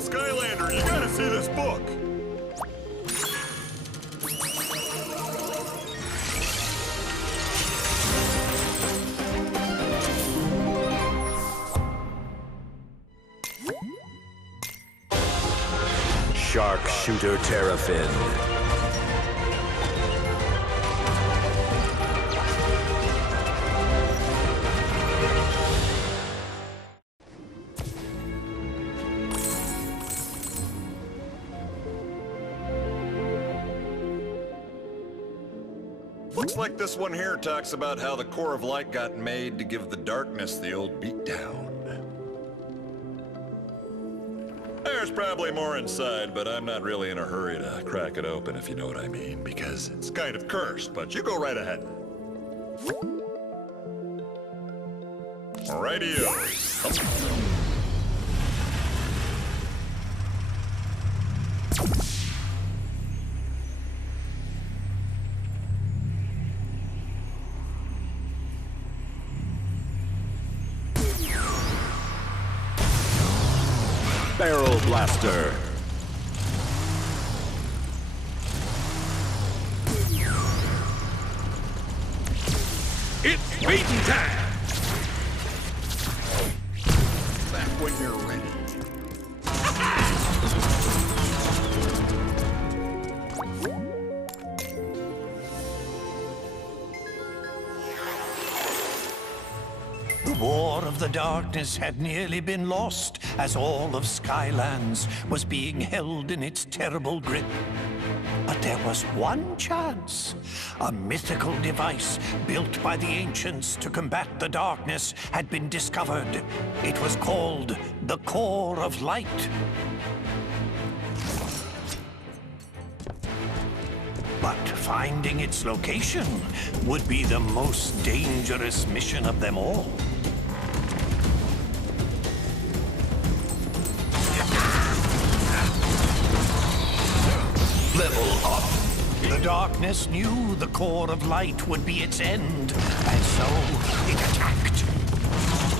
Skylander, you gotta see this book! Sharpshooter Terrafin. Looks like this one here talks about how the core of light got made to give the darkness the old beatdown. There's probably more inside, but I'm not really in a hurry to crack it open, if you know what I mean, because it's kind of cursed, but you go right ahead. Rightio. Barrel Blaster. It's beating time! Back when you're ready. The War of the Darkness had nearly been lost as all of Skylands was being held in its terrible grip. But there was one chance. A mythical device built by the ancients to combat the darkness had been discovered. It was called the Core of Light. But finding its location would be the most dangerous mission of them all. Level up. The darkness knew the core of light would be its end, and so it attacked.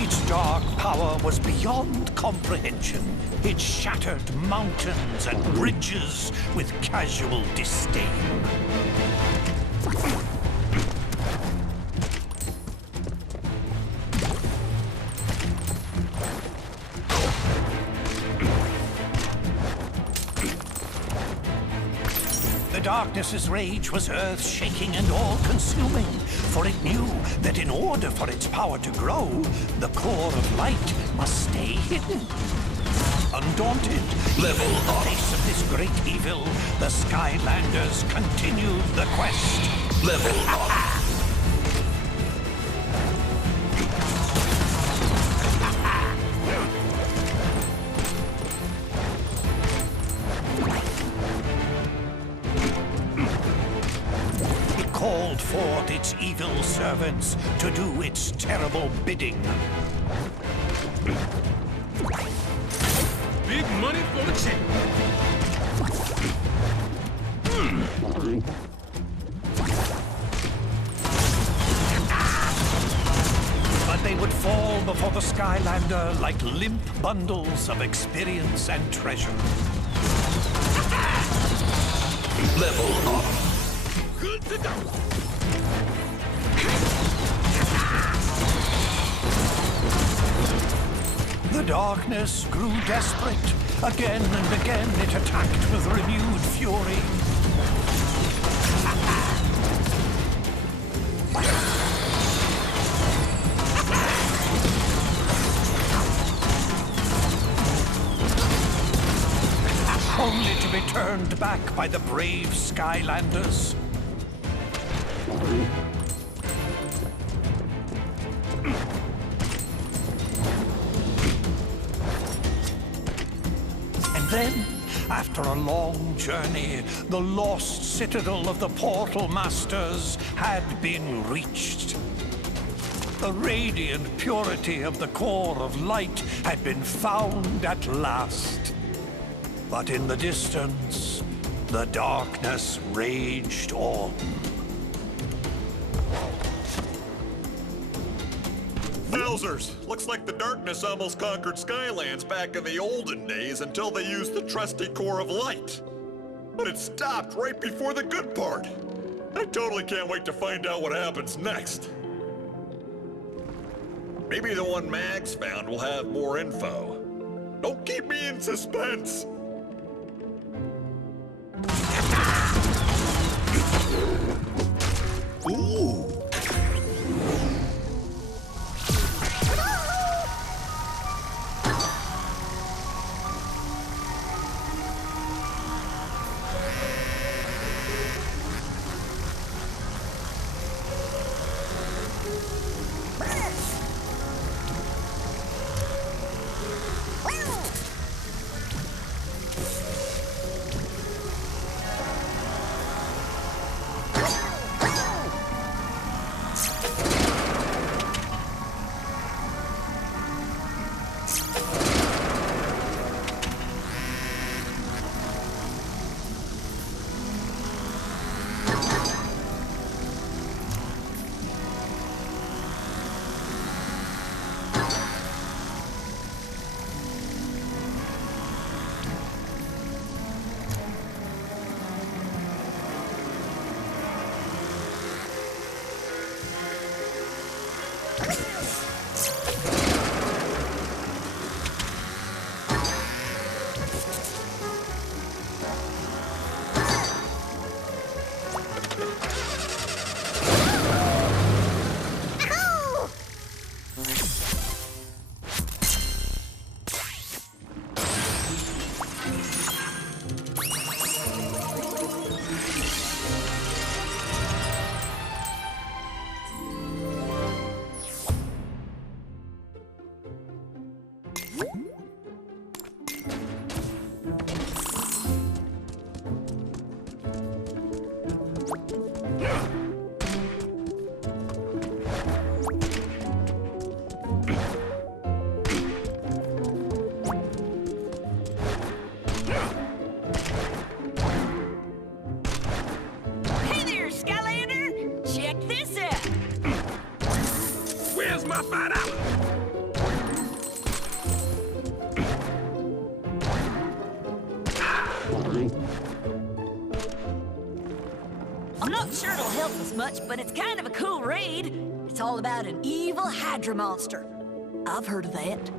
Its dark power was beyond comprehension. It shattered mountains and bridges with casual disdain. The darkness's rage was earth-shaking and all-consuming, for it knew that in order for its power to grow, the core of light must stay hidden. Undaunted, Level in the up. face of this great evil, the Skylanders continued the quest. Level up. It called forth its evil servants to do its terrible bidding. Big money for the check. But they would fall before the Skylander like limp bundles of experience and treasure. Level up. Good to go. The darkness grew desperate. Again and again it attacked with renewed fury. Only to be turned back by the brave Skylanders. And then, after a long journey, the lost citadel of the Portal Masters had been reached. The radiant purity of the core of light had been found at last. But in the distance, the darkness raged on. Well, posers. Looks like the darkness almost conquered Skylands back in the olden days until they used the trusty core of light. But it stopped right before the good part. I totally can't wait to find out what happens next. Maybe the one Mags found will have more info. Don't keep me in suspense. Ooh. Hey there, Skylander! Check this out! Where's my $5? I'm not sure it'll help us much, but it's kind of a cool raid. It's all about an evil Hydra monster. I've heard of that.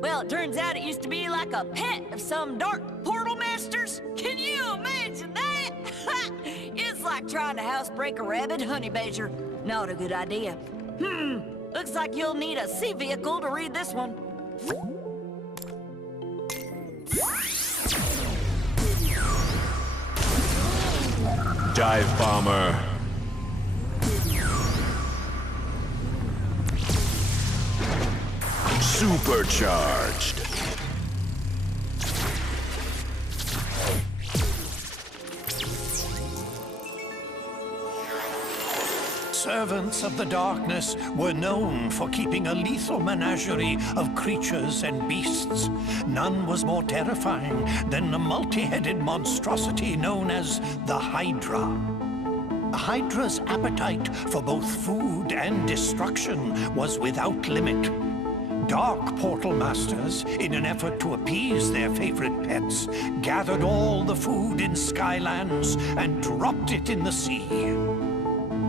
Well, it turns out it used to be like a pet of some dark portal masters. Can you imagine that? It's like trying to housebreak a rabid honey badger. Not a good idea. Looks like you'll need a sea vehicle to read this one. Dive bomber. Supercharged. Servants of the darkness were known for keeping a lethal menagerie of creatures and beasts. None was more terrifying than the multi-headed monstrosity known as the Hydra. Hydra's appetite for both food and destruction was without limit. Dark portal masters, in an effort to appease their favorite pets, gathered all the food in Skylands and dropped it in the sea.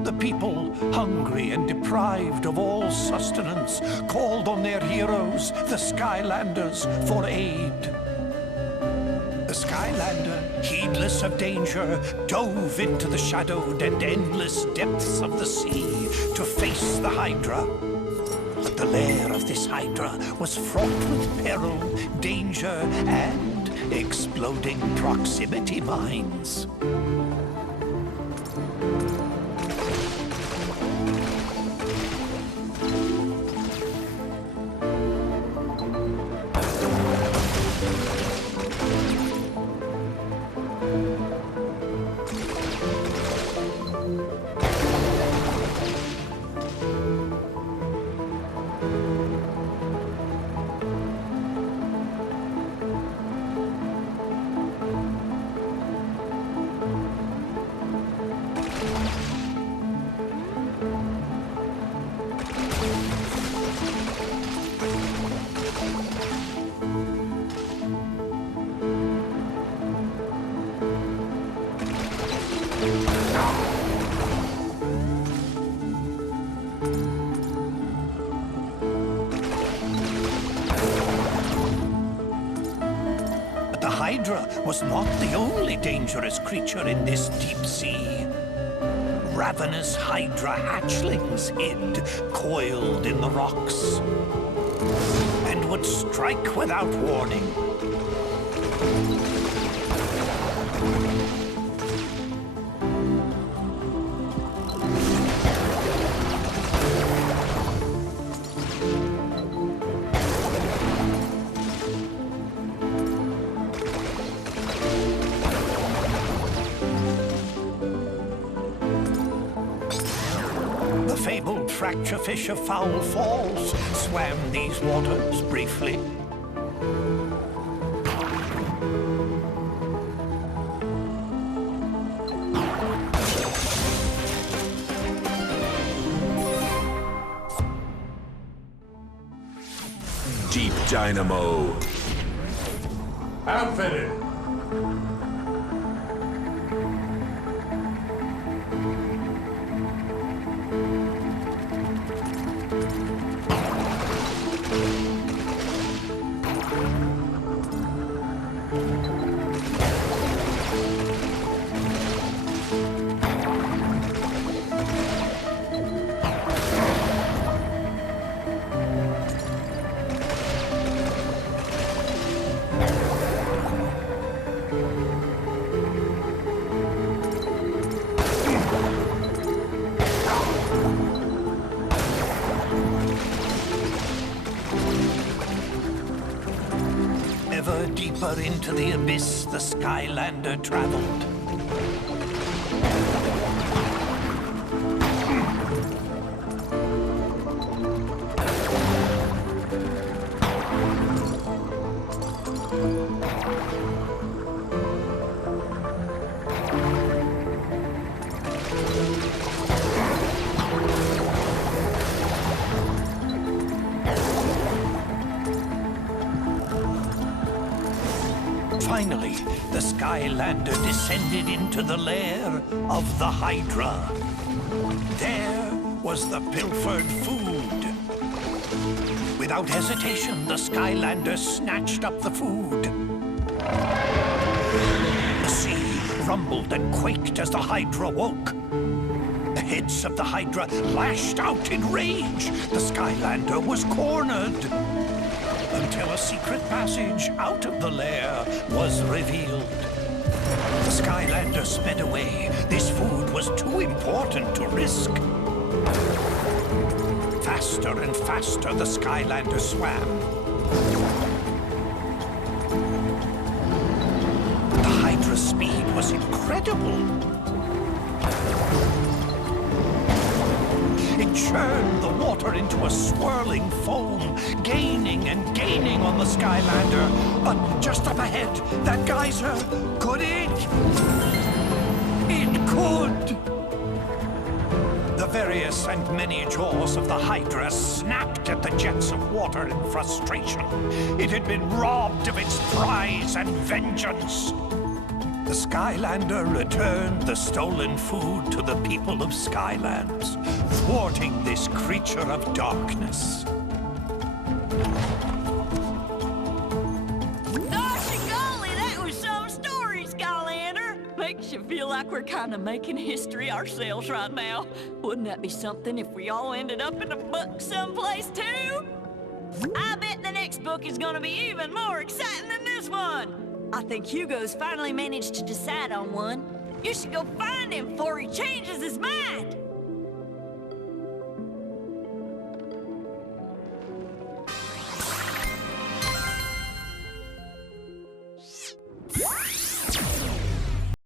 The people, hungry and deprived of all sustenance, called on their heroes, the Skylanders, for aid. The Skylander, heedless of danger, dove into the shadowed and endless depths of the sea to face the Hydra. But the lair of this Hydra was fraught with peril, danger, and exploding proximity mines. Hydra was not the only dangerous creature in this deep sea. Ravenous Hydra hatchlings hid, coiled in the rocks, and would strike without warning. The fabled fracture fish of Foul Falls swam these waters briefly. Deep Dynamo. Outfitted. Ever deeper into the abyss the Skylander traveled. Finally, the Skylander descended into the lair of the Hydra. There was the pilfered food. Without hesitation, the Skylander snatched up the food. The sea rumbled and quaked as the Hydra woke. The heads of the Hydra lashed out in rage. The Skylander was cornered. Until a secret passage out of the lair was revealed. The Skylander sped away. This food was too important to risk. Faster and faster the Skylander swam. The Hydra's speed was incredible. It churned the water into a swirling foam, gaining and gaining on the Skylander. But just up ahead, that geyser, could it? It could! The various and many jaws of the Hydra snapped at the jets of water in frustration. It had been robbed of its prize and vengeance. The Skylander returned the stolen food to the people of Skylands, thwarting this creature of darkness. Gosh golly, that was some story, Skylander. Makes you feel like we're kind of making history ourselves right now. Wouldn't that be something if we all ended up in a book someplace too? I bet the next book is gonna be even more exciting than this one. I think Hugo's finally managed to decide on one. You should go find him before he changes his mind.